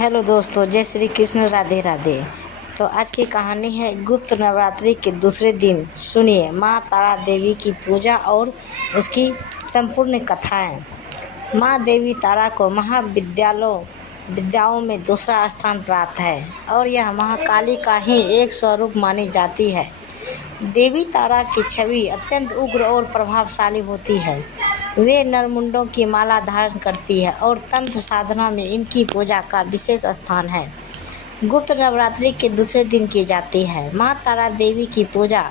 Hello दोस्तों, जय श्री कृष्ण, राधे राधे। तो आज की कहानी है गुप्त नवरात्रि के दूसरे दिन। सुनिए माँ तारा देवी की पूजा और उसकी संपूर्ण कथाएं। माँ देवी तारा को विद्याओं में दूसरा स्थान प्राप्त है और यह महाकाली का ही एक स्वरूप मानी जाती है। देवी तारा की छवि अत्यंत उग्र और प्रभावशाली होती है। वे नरमुंडों की माला धारण करती है और तंत्र साधना में इनकी पूजा का विशेष स्थान है। गुप्त नवरात्रि के दूसरे दिन की जाती है। माँ तारा देवी की पूजा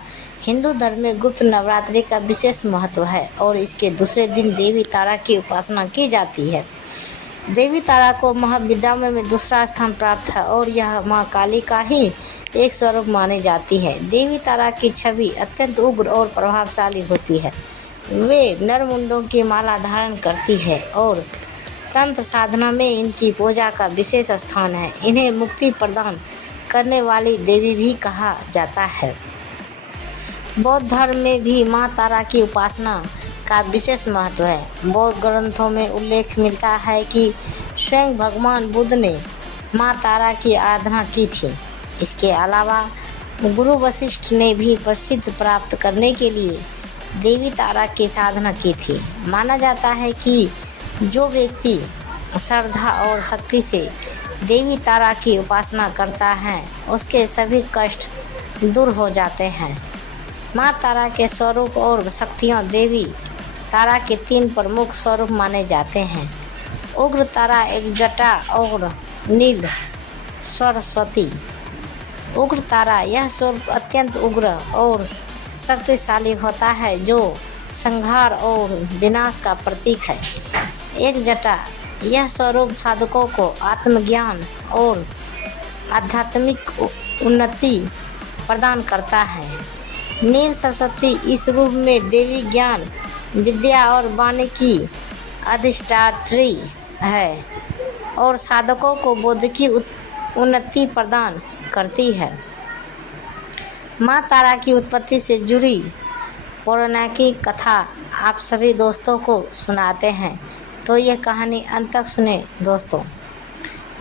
हिंदू धर्म में गुप्त नवरात्रि का विशेष महत्व है और इसके दूसरे दिन देवी तारा की उपासना की जाती है। देवी तारा को महाविद्याओं में दूसरा स्थान प्राप्त है और यह माँ काली का ही एक स्वरूप मानी जाती है। देवी तारा की छवि अत्यंत उग्र और प्रभावशाली होती है। वे नरमुंडों की माला धारण करती है और तंत्र साधना में इनकी पूजा का विशेष स्थान है। इन्हें मुक्ति प्रदान करने वाली देवी भी कहा जाता है। बौद्ध धर्म में भी माँ तारा की उपासना का विशेष महत्व है। बौद्ध ग्रंथों में उल्लेख मिलता है कि स्वयं भगवान बुद्ध ने माँ तारा की आराधना की थी। इसके अलावा गुरु वशिष्ठ ने भी प्रसिद्ध प्राप्त करने के लिए देवी तारा की साधना की थी। माना जाता है कि जो व्यक्ति श्रद्धा और भक्ति से देवी तारा की उपासना करता है उसके सभी कष्ट दूर हो जाते हैं। माँ तारा के स्वरूप और शक्तियाँ। देवी तारा के 3 प्रमुख स्वरूप माने जाते हैं। उग्र तारा, एक जटा और नील सरस्वती। उग्र तारा, यह स्वरूप अत्यंत उग्र और शक्तिशाली होता है जो संहार और विनाश का प्रतीक है। एक जटा, यह स्वरूप साधकों को आत्मज्ञान और आध्यात्मिक उन्नति प्रदान करता है। नील सरस्वती, इस रूप में देवी ज्ञान, विद्या और वाणी की अधिष्ठात्री है और साधकों को बुद्धि की उन्नति प्रदान करती है। माँ तारा की उत्पत्ति से जुड़ी पौराणिक कथा आप सभी दोस्तों को सुनाते हैं, तो यह कहानी अंत तक सुने दोस्तों।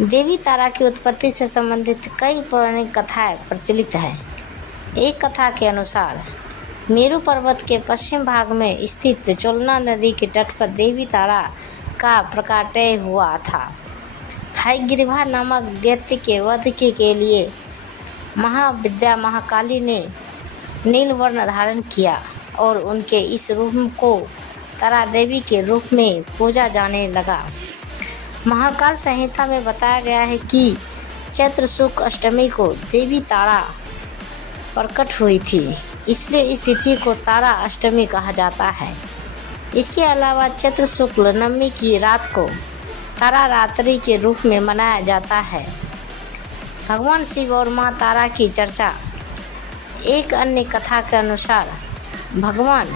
देवी तारा की उत्पत्ति से संबंधित कई पौराणिक कथाएं प्रचलित हैं। एक कथा के अनुसार मेरू पर्वत के पश्चिम भाग में स्थित चोलना नदी के तट पर देवी तारा का प्रकाट्य हुआ था। हयग्रीवा नामक दैत्य के वध के लिए महाविद्या महाकाली ने नीलवर्ण धारण किया और उनके इस रूप को तारा देवी के रूप में पूजा जाने लगा। महाकाल संहिता में बताया गया है कि चैत्र शुक्ल अष्टमी को देवी तारा प्रकट हुई थी, इसलिए इस तिथि को तारा अष्टमी कहा जाता है। इसके अलावा चैत्र शुक्ल नवमी की रात को तारा रात्रि के रूप में मनाया जाता है। भगवान शिव और माँ तारा की चर्चा। एक अन्य कथा के अनुसार भगवान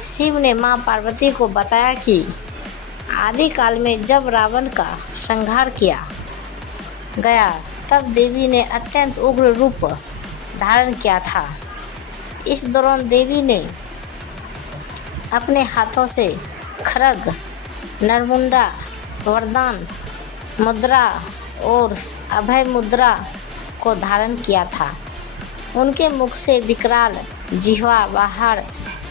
शिव ने माँ पार्वती को बताया कि आदिकाल में जब रावण का संहार किया गया तब देवी ने अत्यंत उग्र रूप धारण किया था। इस दौरान देवी ने अपने हाथों से खड्ग, नरमुंडा, वरदान मुद्रा और अभय मुद्रा को धारण किया था। उनके मुख से विकराल जिह्वा बाहर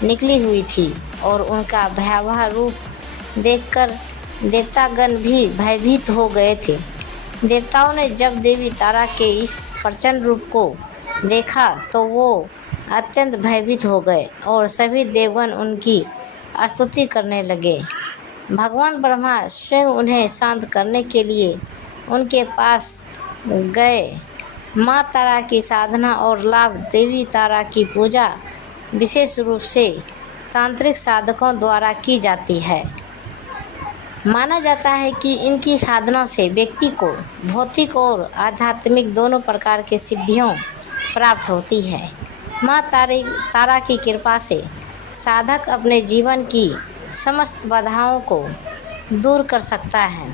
निकली हुई थी और उनका भयावह रूप देखकर देवतागण भी भयभीत हो गए थे। देवताओं ने जब देवी तारा के इस प्रचंड रूप को देखा तो वो अत्यंत भयभीत हो गए और सभी देवगण उनकी स्तुति करने लगे। भगवान ब्रह्मा स्वयं उन्हें शांत करने के लिए उनके पास गए। माँ तारा की साधना और लाभ। देवी तारा की पूजा विशेष रूप से तांत्रिक साधकों द्वारा की जाती है। माना जाता है कि इनकी साधना से व्यक्ति को भौतिक और आध्यात्मिक दोनों प्रकार की सिद्धियों प्राप्त होती है। माँ तारा की कृपा से साधक अपने जीवन की समस्त बाधाओं को दूर कर सकता है।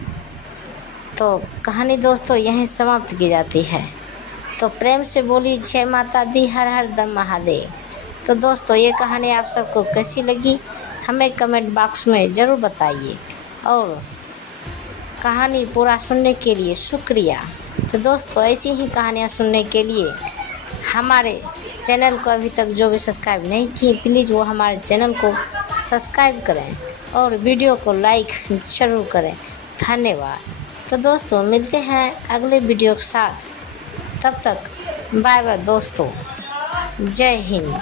तो कहानी दोस्तों यहीं समाप्त की जाती है। तो प्रेम से बोली जय माता दी, हर हर दम महादेव। तो दोस्तों ये कहानी आप सबको कैसी लगी हमें कमेंट बॉक्स में ज़रूर बताइए और कहानी पूरा सुनने के लिए शुक्रिया। तो दोस्तों, ऐसी ही कहानियाँ सुनने के लिए हमारे चैनल को अभी तक जो भी सब्सक्राइब नहीं किए, प्लीज़ वो हमारे चैनल को सब्सक्राइब करें और वीडियो को लाइक ज़रूर करें। धन्यवाद। तो दोस्तों, मिलते हैं अगले वीडियो के साथ। तब तक बाय बाय दोस्तों। जय हिंद।